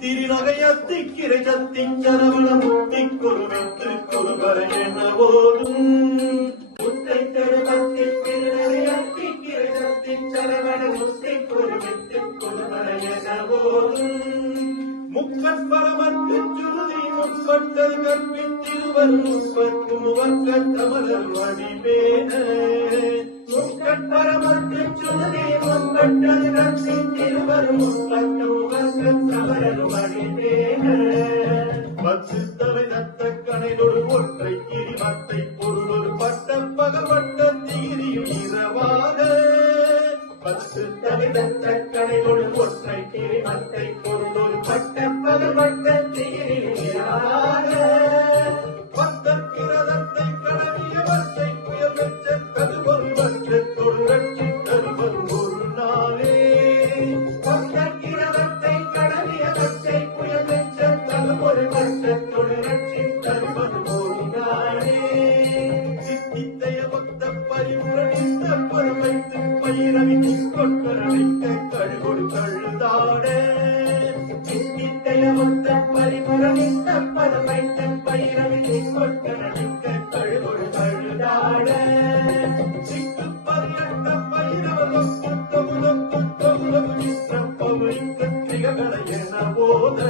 திருநகையத்திக்கிரை சத்தின் சரவணம் முத்திக் கொருவித்து கொருவரை என போதும் முத்தை தருவத்தி திருநகையத்திக்கிரை சத்தின் சரவணம் முத்திக் கொருவித்து கொருவரை என போதும் முக்கட்பரமத்து சுருதி முற்பட்டல் கற்பித்திருவர் முப்பத்து முவக்க கமலர் வடிவேன முக்கட்பரமத்து சுருதி முற்பட்டல் கற்பித்திருவர் முப்பத்து முவக்க கமலர் வடிவேன பத்து தலை தத்த கணைதொரு ஒற்றை கிரிமத்தை பொருளொரு பட்ட பகவட்ட தீரியும் இரவாக பத்து தலை தத்த கணைதொரு ஒற்றை கிரிமத்தை பொருளொரு பட்ட பகவட்ட தீரியும் இரவாக பத்தற்கிரதத்தை கடவியவற்றை புயல் வெச்ச கருவொரு வற்றத்தொடு ரட்சி தருவது ஒரு நாளே பத்தற்கிரதத்தை கடவியவற்றை புயல் வெச்ச கருவொரு வற்றத்தொடு ரட்சி தருவது ஒரு நாளே சித்தித்தைய பக்த பரிவுரணித்த பருவைத்து பயிரவி கொட்கரணிக்க கழுகொடு கழுதாட சித்தித்தைய பக்த பரிவுரணித்த பருவைத்து பயிரவி கொட்கரணிக்க கழுகொடு கழுதாட சிக்கு பரியட்ட பயிரவலொக்கு தொகுலொக்கு தொகுலகு சித்திரம் பவுளிக்கு திகழ என போத